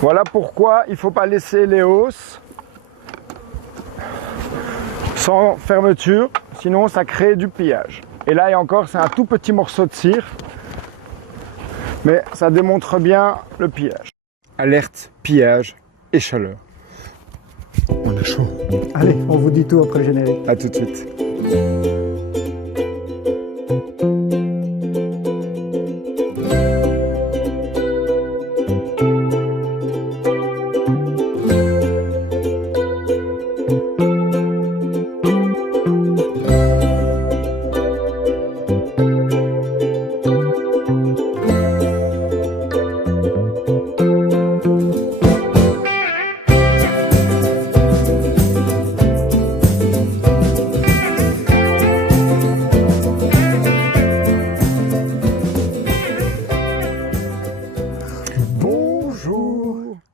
Voilà pourquoi il ne faut pas laisser les hausses sans fermeture, sinon ça crée du pillage. Et là et encore, c'est un tout petit morceau de cire, mais ça démontre bien le pillage. Alerte, pillage et chaleur. On a chaud. Allez, on vous dit tout après le générique. À tout de suite.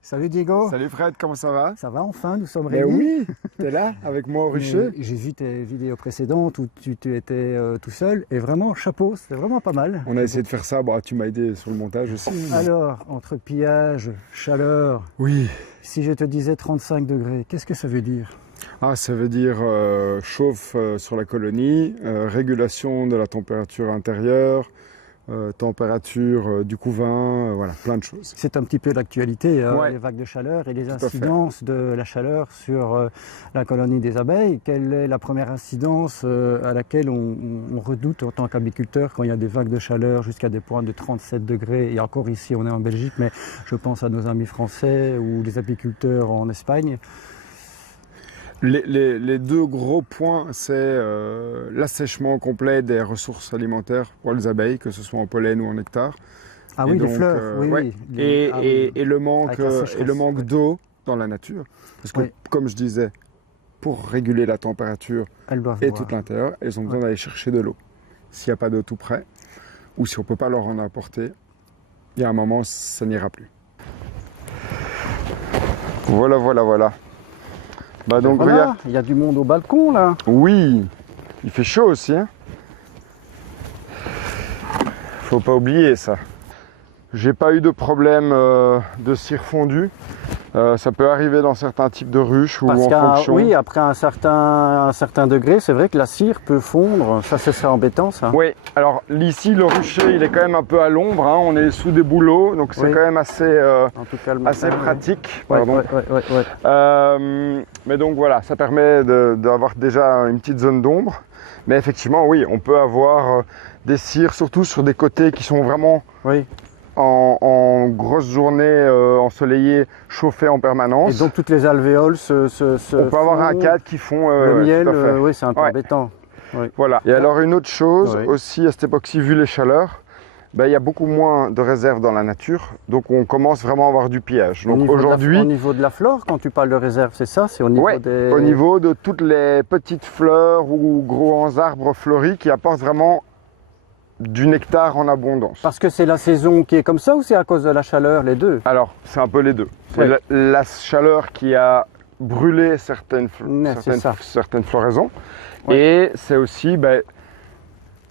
Salut Diego. Salut Fred, comment ça va? Ça va enfin, nous sommes Mais réunis. oui, t'es là avec moi au rucher. J'ai vu tes vidéos précédentes où tu étais tout seul et vraiment chapeau, c'était vraiment pas mal. On a essayé de faire ça, bon, tu m'as aidé sur le montage aussi. Alors, entre pillage, chaleur, Oui. si je te disais 35 degrés, qu'est-ce que ça veut dire? Ah, ça veut dire chauffe sur la colonie, régulation de la température intérieure, température du couvain, voilà, plein de choses. C'est un petit peu l'actualité, Ouais. les vagues de chaleur et les Tout à incidences de la chaleur sur la colonie des abeilles. Quelle est la première incidence à laquelle on redoute en tant qu'apiculteur quand il y a des vagues de chaleur jusqu'à des points de 37 degrés? Et encore ici, on est en Belgique, mais je pense à nos amis français ou les apiculteurs en Espagne. Les deux gros points, c'est l'assèchement complet des ressources alimentaires pour les abeilles, que ce soit en pollen ou en nectar. Ah Et oui, donc, les fleurs, oui, ouais. oui. Et le manque, Avec la sécheresse, et le manque ouais. d'eau dans la nature. Parce que, Oui. comme je disais, pour réguler la température Elles doivent et boire. tout l'intérieur, elles ont besoin d'aller chercher de l'eau. S'il n'y a pas d'eau tout près, ou si on ne peut pas leur en apporter, il y a un moment, ça n'ira plus. Voilà, voilà, voilà. Bah donc Voilà, regarde. il y a du monde au balcon là. Oui, il fait chaud aussi. Hein. Faut pas oublier ça. J'ai pas eu de problème de cire fondue. Ça peut arriver dans certains types de ruches ou en fonction. Oui, après un certain degré, c'est vrai que la cire peut fondre. Ça, c'est embêtant, ça. Oui, alors ici, le rucher, il est quand même un peu à l'ombre. Hein. On est sous des bouleaux, donc c'est Oui. quand même assez, En tout cas, le matin, assez ouais. pratique. Ouais, Pardon. ouais. Mais donc voilà, ça permet d'avoir déjà une petite zone d'ombre. Mais effectivement, oui, on peut avoir des cires, surtout sur des côtés qui sont vraiment Oui. en grosse journée ensoleillée, chauffée en permanence. Et donc toutes les alvéoles on peut avoir un fondent. cadre qui font Le miel, tout à fait. oui, c'est un peu Ouais. embêtant. Oui. Voilà. Et alors une autre chose Oui. aussi à cette époque-ci, vu les chaleurs, ben, il y a beaucoup moins de réserves dans la nature, donc on commence vraiment à avoir du pillage. Donc aujourd'hui, Au niveau de la flore, quand tu parles de réserve, c'est ça? C'est au niveau ouais, des... au niveau de toutes les petites fleurs ou gros arbres fleuris qui apportent vraiment du nectar en abondance. Parce que c'est la saison qui est comme ça ou c'est à cause de la chaleur, les deux? Alors, c'est un peu les deux. C'est Ouais. la chaleur qui a brûlé certaines c'est floraisons. Ouais. Et c'est aussi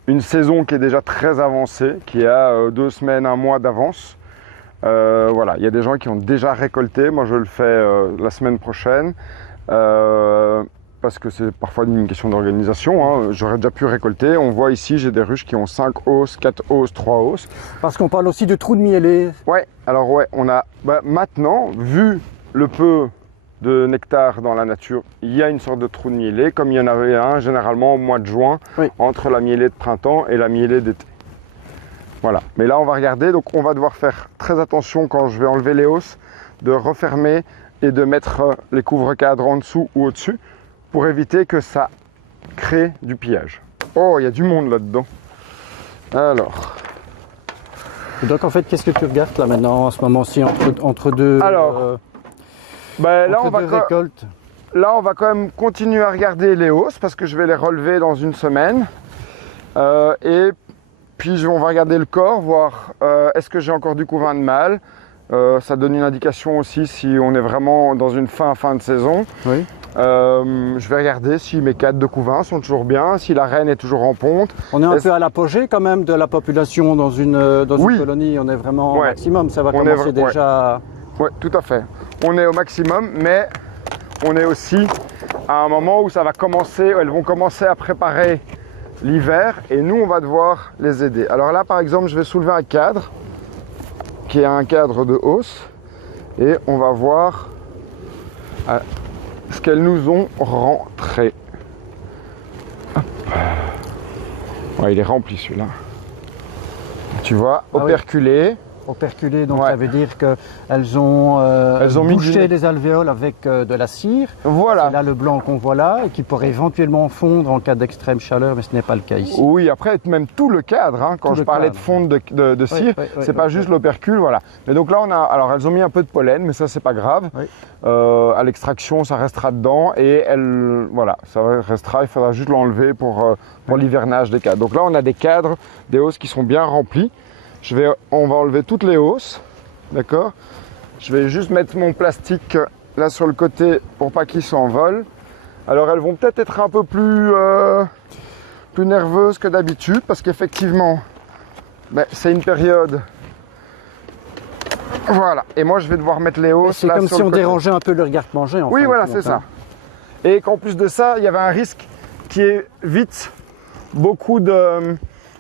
une saison qui est déjà très avancée, qui a 2 semaines, 1 mois d'avance. Voilà, il y a des gens qui ont déjà récolté. Moi, je le fais la semaine prochaine. Parce que c'est parfois une question d'organisation. Hein. J'aurais déjà pu récolter. On voit ici, j'ai des ruches qui ont 5 hausses, 4 hausses, 3 hausses. Parce qu'on parle aussi de trous de mielés. Ouais, alors ouais, on a maintenant, vu le peu de nectar dans la nature, il y a une sorte de trou de mielé, comme il y en avait un généralement au mois de juin, Oui. entre la mielée de printemps et la mielée d'été. Voilà, mais là on va regarder, donc on va devoir faire très attention quand je vais enlever les hausses, de refermer et de mettre les couvre-cadres en dessous ou au-dessus, pour éviter que ça crée du pillage. Oh, il y a du monde là-dedans. Alors... Et donc en fait, qu'est-ce que tu regardes là maintenant en ce moment-ci entre deux, Alors, là, entre deux récoltes? Là, on va quand même continuer à regarder les hausses parce que je vais les relever dans une semaine. Et puis, on va regarder le corps, voir est-ce que j'ai encore du couvain de mâle. Ça donne une indication aussi si on est vraiment dans une fin de saison. Oui. Je vais regarder si mes cadres de couvain sont toujours bien, si la reine est toujours en ponte. On est un peu à l'apogée quand même de la population dans une Oui. colonie. On est vraiment au Ouais. maximum. Ça va On est commencer déjà Oui, tout à fait. On est au maximum, mais on est aussi à un moment où ça va commencer, elles vont commencer à préparer l'hiver et nous, on va devoir les aider. Alors là, par exemple, je vais soulever un cadre qui est un cadre de hausse et on va voir ce qu'elles nous ont rentré. Hop. Ouais, il est rempli celui-là. Tu vois, operculé. Operculé, donc Ouais. ça veut dire qu'elles ont, bouché les alvéoles avec de la cire. Voilà. C'est là le blanc qu'on voit là et qui pourrait éventuellement fondre en cas d'extrême chaleur, mais ce n'est pas le cas ici. Oui, après, même tout le cadre, hein, quand Tout je le parlais cadre. de fonte de cire, c'est pas juste l'opercule, voilà. Mais donc là, alors elles ont mis un peu de pollen, mais ça, c'est pas grave. Oui. À l'extraction, ça restera dedans et voilà, ça restera, il faudra juste l'enlever pour l'hivernage des cadres. Donc là, on a des cadres, des hausses qui sont bien remplis. On va enlever toutes les hausses, d'accord? Je vais juste mettre mon plastique là sur le côté pour pas qu'il s'envole. Alors elles vont peut-être être un peu plus nerveuses que d'habitude parce qu'effectivement, c'est une période. Voilà, et moi je vais devoir mettre les hausses C'est là comme sur si le on côté. dérangeait un peu leur garde-manger. Oui, voilà, c'est ça. Et qu'en plus de ça, il y avait un risque qui évite beaucoup de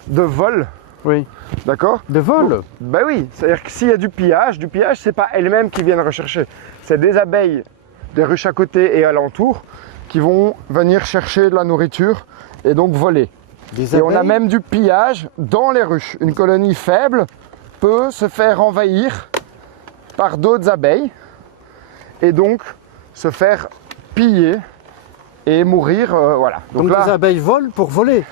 vol. Oui. D'accord? De vol. Ben oui, c'est-à-dire que s'il y a du pillage, c'est pas elles-mêmes qui viennent rechercher. C'est des abeilles des ruches à côté et alentour qui vont venir chercher de la nourriture et donc voler. Des Et on a abeilles. même du pillage dans les ruches. Une colonie faible peut se faire envahir par d'autres abeilles et donc se faire piller et mourir. Voilà. Donc les abeilles volent pour voler.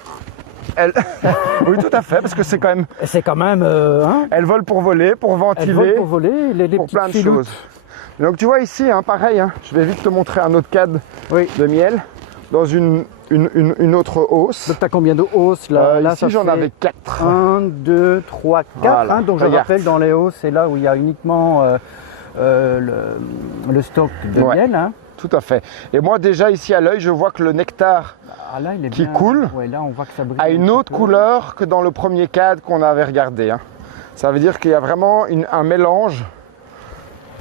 Oui, tout à fait, parce que c'est quand même. Et c'est quand même. Elles volent pour voler, pour Elles ventiler, volent pour voler, les pour petites plein de filoutes. choses. Donc tu vois ici, pareil, je vais vite te montrer un autre cadre Oui. de miel dans une autre hausse. Donc tu as combien de hausses là? Là, Ici ça j'en fait avais 4. 1, 2, 3, 4. Voilà. Donc je Regarde. rappelle, dans les hausses, c'est là où il y a uniquement le stock de Ouais. miel. Hein. Tout à fait. Et moi déjà ici à l'œil, je vois que le nectar Ah, là, il est Qui bien- coule Ouais, là, on voit que ça brille a un une petit autre peu. couleur que dans le premier cadre qu'on avait regardé. Ça veut dire qu'il y a vraiment un mélange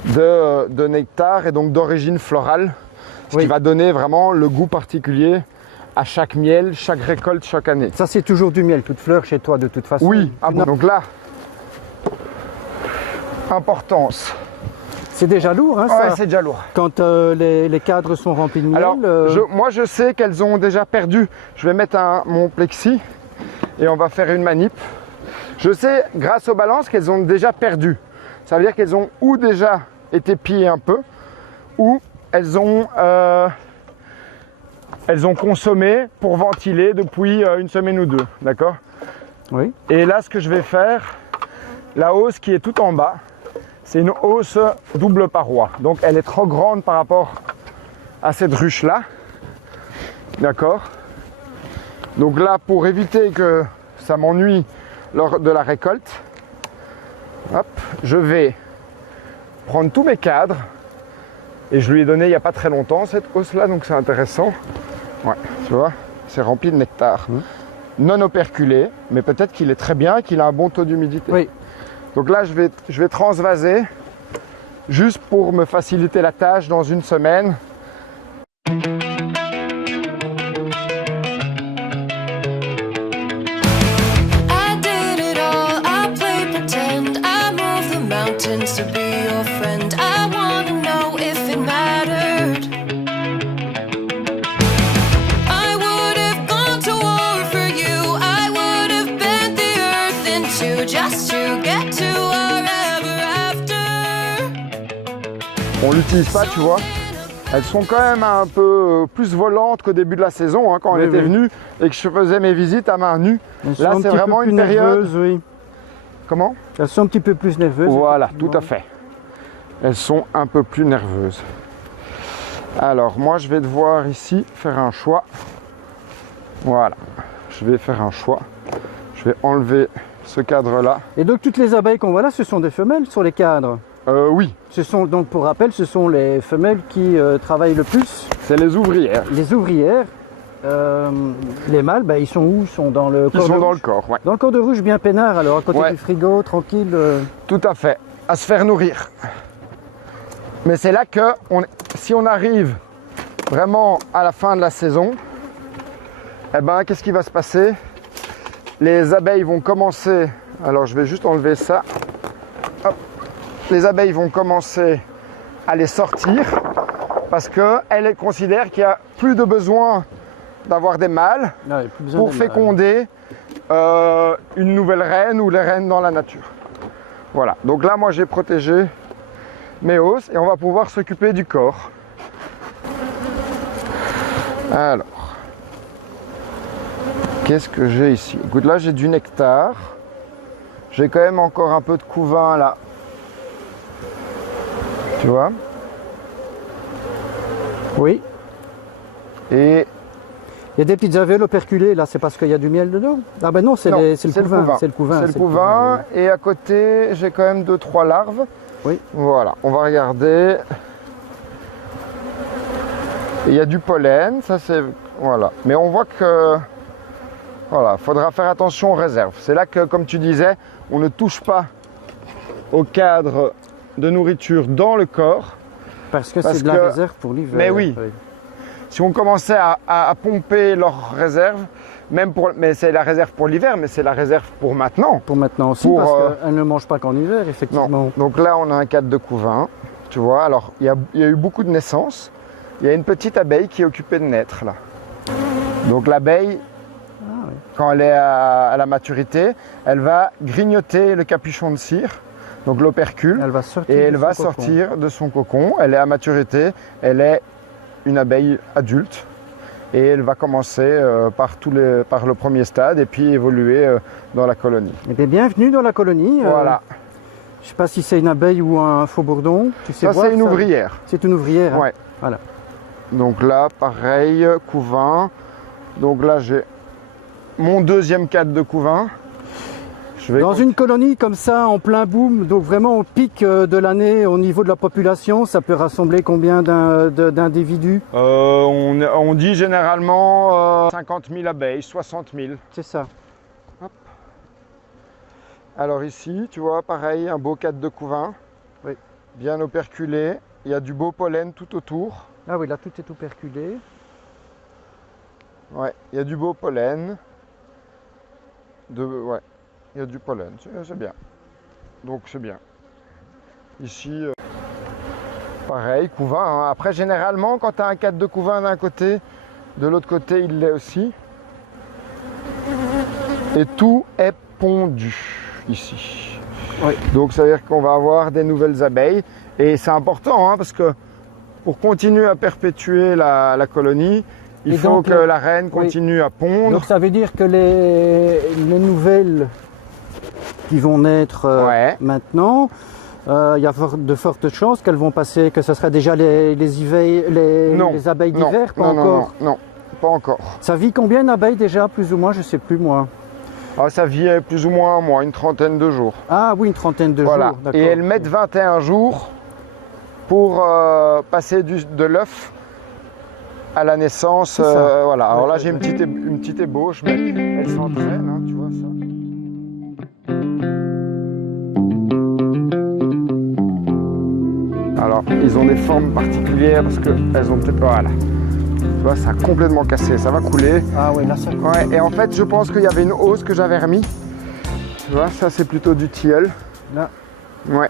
de nectar et donc d'origine florale, ce Oui. qui va donner vraiment le goût particulier à chaque miel, chaque récolte, chaque année. Ça, c'est toujours du miel, toute fleur chez toi, de toute façon. Oui, Tu n'as- donc là, importance. C'est déjà lourd, hein, Ouais, ça. c'est déjà lourd. Quand les cadres sont remplis de miel. Alors, moi je sais qu'elles ont déjà perdu. Je vais mettre mon plexi et on va faire une manip. Je sais, grâce aux balances, qu'elles ont déjà perdu. Ça veut dire qu'elles ont ou déjà été pillées un peu, ou elles ont consommé pour ventiler depuis une semaine ou deux. D'accord? Oui. Et là, ce que je vais faire, la hausse qui est tout en bas, c'est une hausse double paroi. Donc elle est trop grande par rapport à cette ruche-là. D'accord? Donc là, pour éviter que ça m'ennuie lors de la récolte, hop, je vais prendre tous mes cadres. Et je lui ai donné il n'y a pas très longtemps cette hausse-là, donc c'est intéressant. Ouais, tu vois, c'est rempli de nectar. Non operculé, mais peut-être qu'il est très bien et qu'il a un bon taux d'humidité. Oui. Donc là, je vais transvaser juste pour me faciliter la tâche dans une semaine. I did it all, I played pretend, I moved the mountains to be your friend. I wanna know if it mattered. I would have gone to war for you, I would have bent the earth in two just to get to our ever after. On l'utilise pas, tu vois. Elles sont quand même un peu plus volantes qu'au début de la saison, quand on Oui, était oui. venu et que je faisais mes visites à main nue. Elles sont Là, un c'est petit peu vraiment plus une période. nerveuses, oui. Comment? Elles sont un petit peu plus nerveuses. Voilà, tout effectivement. à fait. Elles sont un peu plus nerveuses. Alors, moi, je vais devoir ici faire un choix. Voilà, je vais faire un choix. Je vais enlever ce cadre-là. Et donc toutes les abeilles qu'on voit là, ce sont des femelles sur les cadres. Oui, Ce sont donc, pour rappel, ce sont les femelles qui travaillent le plus, c'est les ouvrières. les ouvrières. Les mâles, ils sont où? Ils sont dans le Ils corps sont de dans le ruche. corps, ouais. Dans le corps de ruche, bien peinard, alors à côté Ouais. du frigo, tranquille. Tout à fait. À se faire nourrir. Mais c'est là que si on arrive vraiment à la fin de la saison, eh ben, qu'est-ce qui va se passer? Les abeilles vont commencer, alors je vais juste enlever ça. Hop. Les abeilles vont commencer à les sortir parce qu'elles considèrent qu'il n'y a plus de besoin d'avoir des mâles Ouais, plus besoin pour des mâles. féconder une nouvelle reine ou les reines dans la nature. Voilà, donc là moi j'ai protégé mes hausses et on va pouvoir s'occuper du corps. Alors, qu'est-ce que j'ai ici? Écoute, là j'ai du nectar. J'ai quand même encore un peu de couvain là. Tu vois? Oui. Et Il y a des petites alvéoles operculées, là, c'est parce qu'il y a du miel dedans? Ah ben non, c'est non, le couvain. C'est le couvain. C'est le couvain. Et à côté, j'ai quand même 2-3 larves. Oui. Voilà, on va regarder. Et il y a du pollen, ça c'est... Voilà. Mais on voit que... Voilà, faudra faire attention aux réserves. C'est là que, comme tu disais, on ne touche pas au cadre de nourriture dans le corps. Parce que Parce c'est de la que- réserve pour l'hiver. Mais oui. Si on commençait à pomper leurs réserves, mais c'est la réserve pour l'hiver, mais c'est la réserve pour maintenant. Pour maintenant aussi, Pour, parce qu'elle ne mange pas qu'en hiver, effectivement. Non. Donc là, on a un cadre de couvain, tu vois. Alors, il y a eu beaucoup de naissances. Il y a une petite abeille qui est occupée de naître, là. Donc l'abeille, Ah, oui. quand elle est à la maturité, elle va grignoter le capuchon de cire, donc l'opercule, Elle va sortir. et de elle son va cocon. sortir de son cocon. Elle est à maturité, elle est une abeille adulte. Et elle va commencer par le premier stade et puis évoluer dans la colonie. Eh bien, bienvenue dans la colonie. Voilà. Je ne sais pas si c'est une abeille ou un faux bourdon. Tu sais Ça, voir, c'est une ouvrière. C'est une ouvrière. hein. Ouais. Voilà. Donc là, pareil, couvain. Donc là, j'ai mon deuxième cadre de couvain. Je vais Dans une colonie comme ça, en plein boom, donc vraiment au pic de l'année au niveau de la population, ça peut rassembler combien d'individus? on dit généralement 50 000 abeilles, 60 000. C'est ça. Alors ici, tu vois, pareil, un beau cadre de couvain. Oui. Bien operculé. Il y a du beau pollen tout autour. Ah oui, là tout est operculé. Ouais, il y a du beau pollen. Ouais, il y a du pollen, c'est bien. Donc c'est bien. Ici, pareil, couvain. Hein. Après, généralement, quand tu as un cadre de couvain d'un côté, de l'autre côté, il l'est aussi. Et tout est pondu ici. Oui. Donc ça veut dire qu'on va avoir des nouvelles abeilles. Et c'est important, hein, parce que pour continuer à perpétuer la colonie, il Et faut donc, que la reine continue à pondre. Donc ça veut dire que les nouvelles qui vont naître Ouais. maintenant, il y a de fortes chances qu'elles vont passer, que ce sera déjà les abeilles d'hiver, pas encore. Non, pas encore. Ça vit combien d'abeilles déjà, plus ou moins, je sais plus moi. Ah, ça vit plus ou moins un mois, une trentaine de jours. Ah oui, une trentaine de Voilà. jours, d'accord. Et elles mettent 21 jours pour passer de l'œuf à la naissance. C'est ça. Voilà. Alors là, Ouais, j'ai une petite ébauche, mais elles s'entraînent, hein, tu vois ça. Alors, ils ont des formes particulières parce qu'elles ont peut-être... Voilà. Tu vois, ça a complètement cassé, ça va couler. Ah ouais, là ça. Ouais, et en fait, je pense qu'il y avait une hausse que j'avais remis. Tu vois, ça c'est plutôt du tilleul. Là. Ouais.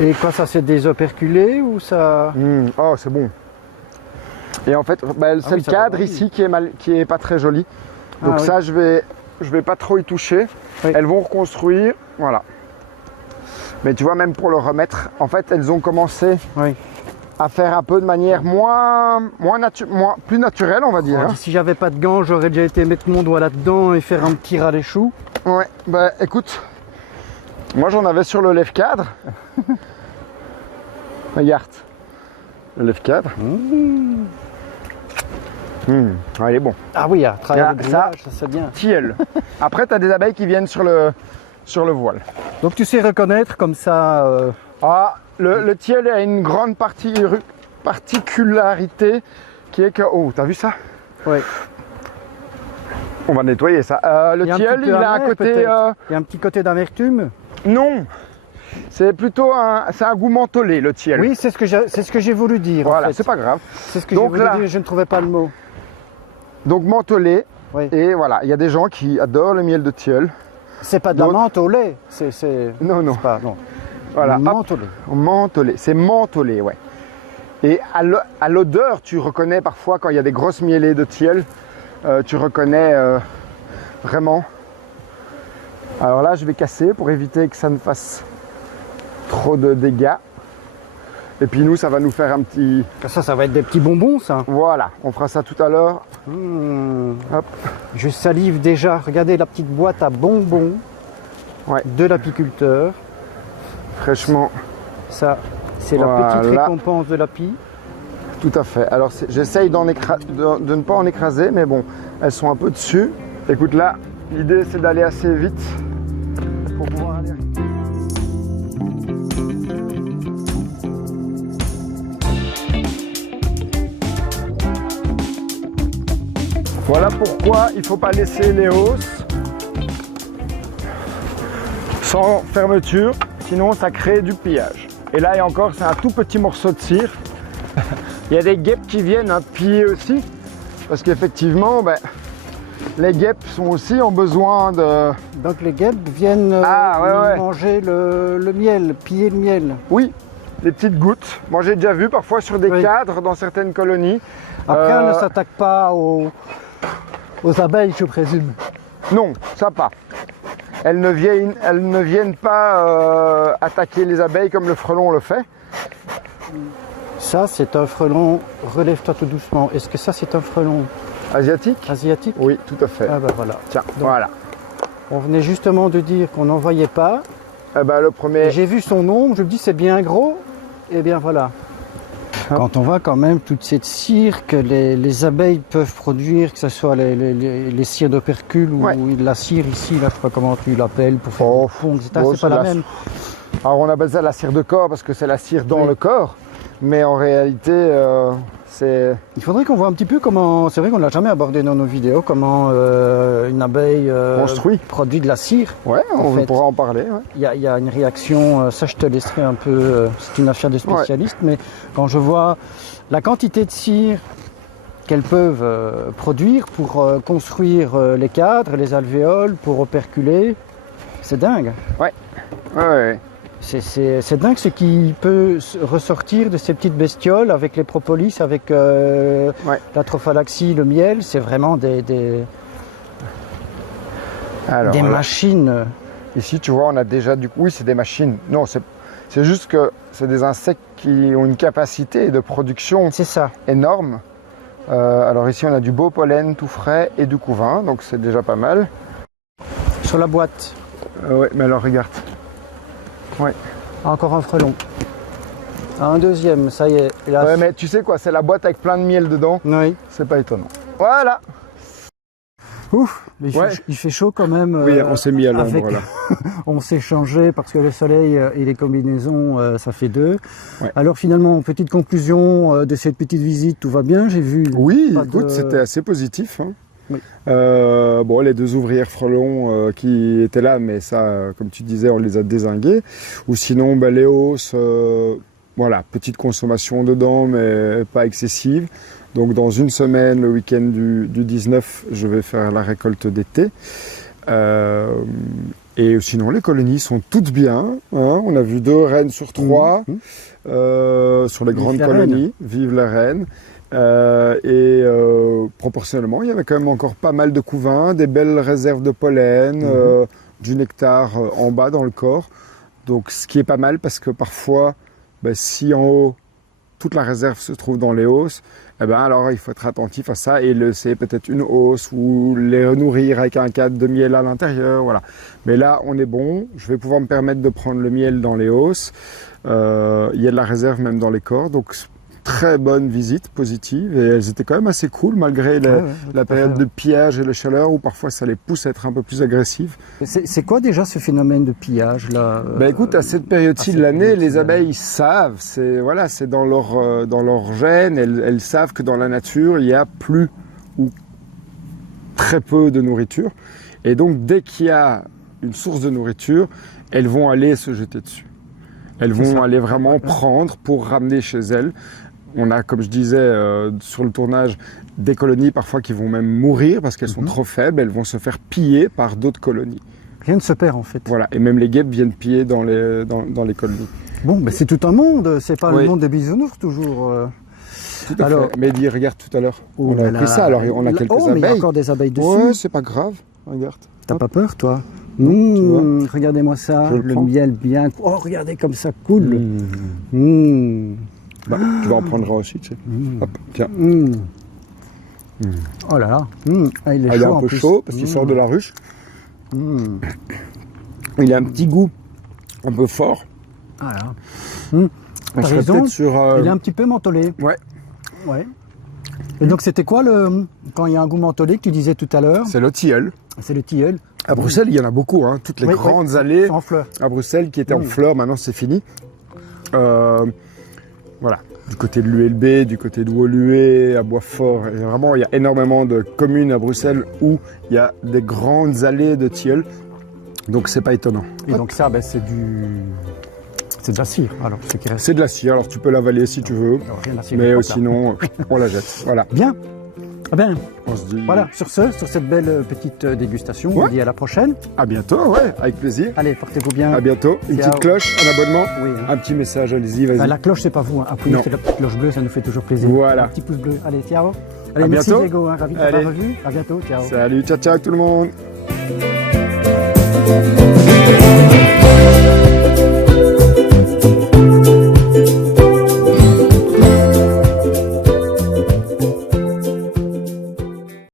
Et quoi, ça c'est des operculés ou ça? Oh, c'est bon. Et en fait, c'est oui, le ça va cadre bien. ici qui est pas très joli. Donc Ah, oui. ça, je vais pas trop y toucher. Oui. Elles vont reconstruire, voilà. Mais tu vois, même pour le remettre, en fait, elles ont commencé Oui. à faire un peu de manière plus naturelle, on va dire. hein. Si j'avais pas de gants, j'aurais déjà été mettre mon doigt là-dedans et faire un petit ras les choux. Ouais, bah écoute, moi j'en avais sur le lève-cadre. Regarde, le lève-cadre. Ah, il est bon. Ah oui, à travers Ah, le ça- grillage, ça c'est bien. Tilleul. Après, tu as des abeilles qui viennent sur le voile. Donc tu sais reconnaître comme ça. Ah, le tilleul a une grande particularité qui est que... Oh, t'as vu ça? Ouais. On va nettoyer ça. Le Il y a un tilleul, petit il peu a un amer, côté... peut-être. Il y a un petit côté d'amertume. Non, C'est plutôt c'est un goût mentholé, le tiel. Oui, c'est ce que j'ai voulu dire. Voilà, en fait. c'est pas grave. C'est ce que j'ai Donc voulu là- dire, je ne trouvais pas le mot. Donc mentholé, Oui. et voilà, il y a des gens qui adorent le miel de tilleul. C'est pas de la Donc- menthe au lait. Non, non, C'est pas, non. voilà. Hop, Menthe au lait. mentholé, c'est mentholé, ouais. Et à l'odeur, tu reconnais parfois quand il y a des grosses mielées de tilleul, tu reconnais vraiment. Alors là, je vais casser pour éviter que ça ne fasse trop de dégâts. Et puis nous, ça va nous faire un petit... Ça va être des petits bonbons, ça. Voilà, on fera ça tout à l'heure. Hop. Je salive déjà. Regardez la petite boîte à bonbons Ouais. de l'apiculteur. Fraîchement, Ça, c'est la petite Voilà. récompense de l'api. tout à fait. Alors j'essaye de ne pas en écraser, mais bon, elles sont un peu dessus. Écoute là, l'idée c'est d'aller assez vite pour pouvoir aller. Voilà pourquoi il ne faut pas laisser les hausses sans fermeture, sinon ça crée du pillage. Et là et encore, c'est un tout petit morceau de cire. Il y a des guêpes qui viennent piller aussi, parce qu'effectivement, les guêpes sont aussi en besoin de... Donc les guêpes viennent ouais. manger le miel, piller le miel. Oui, des petites gouttes. Moi j'ai déjà vu parfois sur des Oui. cadres dans certaines colonies. Après, on ne Euh, s'attaque pas aux abeilles, je présume. Non, ça pas. Elles ne viennent pas attaquer les abeilles comme le frelon le fait. Ça, c'est un frelon. Relève-toi tout doucement. Est-ce que ça, c'est un frelon Asiatique? asiatique? Oui, tout à fait. Ah ben voilà. Tiens, Donc- voilà. On venait justement de dire qu'on n'en voyait pas. Eh ben, le premier... Et j'ai vu son nombre, je me dis c'est bien gros. Et bien voilà. Quand on voit quand même toute cette cire que les abeilles peuvent produire, que ce soit les cires d'opercule ou Ouais. la cire ici, là, je sais pas comment tu l'appelles, pour faire Oh, du fond, etc. bon, c'est pas la la- même. Alors on appelle ça la cire de corps parce que c'est la cire dans Oui. le corps. Mais en réalité, c'est... Il faudrait qu'on voit un petit peu comment, c'est vrai qu'on l'a jamais abordé dans nos vidéos, comment une abeille Construit. produit de la cire. Ouais, on fait. pourra en parler. Ouais. Il y a une réaction, ça je te laisserai un peu, c'est une affaire de spécialiste, mais quand je vois la quantité de cire qu'elles peuvent produire pour construire les cadres, les alvéoles, pour operculer, c'est dingue. Ouais. C'est dingue ce qui peut ressortir de ces petites bestioles avec les propolis, avec la trophalaxie, le miel. C'est vraiment des Alors, là, machines. ici, tu vois, on a déjà du coup... Oui, c'est des machines. Non, c'est juste que c'est des insectes qui ont une capacité de production C'est ça. énorme. Alors ici, on a du beau pollen tout frais et du couvain, donc c'est déjà pas mal. Sur la boîte, Ouais, mais alors regarde. Ouais. encore un frelon. Un deuxième, ça y est. Et là, Ouais, mais tu sais quoi, c'est la boîte avec plein de miel dedans. oui. C'est pas étonnant. Voilà. Ouf, mais Ouais. il fait chaud quand même. s'est mis à avec- là. On s'est changé parce que le soleil et les combinaisons, ça fait deux. Ouais. Alors finalement, petite conclusion de cette petite visite, tout va bien, j'ai vu. Oui, pas écoute, de- c'était assez positif. Hein. Oui. Bon, les deux ouvrières frelons qui étaient là, mais ça, comme tu disais, on les a dézinguées. Ou sinon, les hausses, voilà, petite consommation dedans, mais pas excessive. Donc dans une semaine, le week-end du 19, je vais faire la récolte d'été. Et sinon, les colonies sont toutes bien. Hein. On a vu 2 reines sur 3 sur les Vive grandes la colonies. Vive la reine. Proportionnellement, il y avait quand même encore pas mal de couvains, des belles réserves de pollen, du nectar en bas dans le corps. Donc ce qui est pas mal parce que parfois, si en haut, toute la réserve se trouve dans les hausses, alors il faut être attentif à ça et laisser peut-être une hausse ou les nourrir avec un cadre de miel à l'intérieur. Voilà. Mais là, on est bon. Je vais pouvoir me permettre de prendre le miel dans les hausses. Il y a de la réserve même dans les corps. Donc très bonne visite, positive, et elles étaient quand même assez cool malgré la période de pillage et la chaleur où parfois ça les pousse à être un peu plus agressives. C'est quoi déjà ce phénomène de pillage là Écoute, à cette période-ci à de cette l'année, période-ci les de l'année. abeilles savent, c'est dans leur gène, elles savent que dans la nature il y a plus ou très peu de nourriture, et donc dès qu'il y a une source de nourriture, elles vont aller se jeter dessus. Elles C'est vont ça. aller vraiment prendre pour ramener chez elles. On a, comme je disais sur le tournage, des colonies parfois qui vont même mourir parce qu'elles sont trop faibles. Elles vont se faire piller par d'autres colonies. Rien ne se perd en fait. Voilà. Et même les guêpes viennent piller dans les colonies. Bon, ben c'est tout un monde, c'est pas Oui. le monde des bisounours toujours. Tout à Alors- fait. Mais dis, regarde tout à l'heure. Oh On a là pris là. ça. Alors on a quelques oh, mais il y a abeilles. encore des abeilles dessus. Ouais, c'est pas grave. Regarde. T'as pas peur, toi Non, Regardez-moi ça, Je le le prends. miel bien. Oh, regardez comme ça coule. Mmh. Mmh. Bah, tu vas en prendre un aussi, tu sais. Hop, tiens. Mmh. Oh là là. Ah, il est Ah, il est chaud un en peu plus. chaud parce qu'il sort de la ruche. Mmh. Il a un petit goût un peu fort. Ah là. On T'as serait raison. peut-être sur. Il est un petit peu mentholé. Ouais, Ouais. Et donc c'était quoi quand il y a un goût mentholé que tu disais tout à l'heure? c'est le tilleul. C'est le tilleul. À Bruxelles, il y en a beaucoup. Hein. Toutes les Oui, grandes oui. allées En fleurs. à Bruxelles qui étaient en fleurs, maintenant c'est fini. Voilà. Du côté de l'ULB, du côté de Woluwe, à Boisfort. Et vraiment, il y a énormément de communes à Bruxelles où il y a des grandes allées de tilleul. Donc c'est pas étonnant. Et donc ça, ben, c'est de la cire. Alors, ce qui reste. C'est de la cire, alors tu peux l'avaler si tu veux. Alors, rien à cirer. Mais Hop là. sinon, on la jette. Voilà. Bien. Ah ben, On se dit voilà, sur cette belle petite dégustation, on Ouais. dit à la prochaine. à bientôt, ouais, avec plaisir. Allez, portez-vous bien. À bientôt. Une Ciao. petite cloche, un abonnement, Oui, hein. un petit message, allez-y, vas-y. Enfin, la cloche, c'est pas vous. Hein. Appuyez Non. sur la petite cloche bleue, ça nous fait toujours plaisir. Voilà. Un petit pouce bleu. Allez, ciao. Allez, À merci bientôt. Diego, hein, ravi de t'avoir Allez. revu. À bientôt, ciao. Salut, ciao, ciao tout le monde.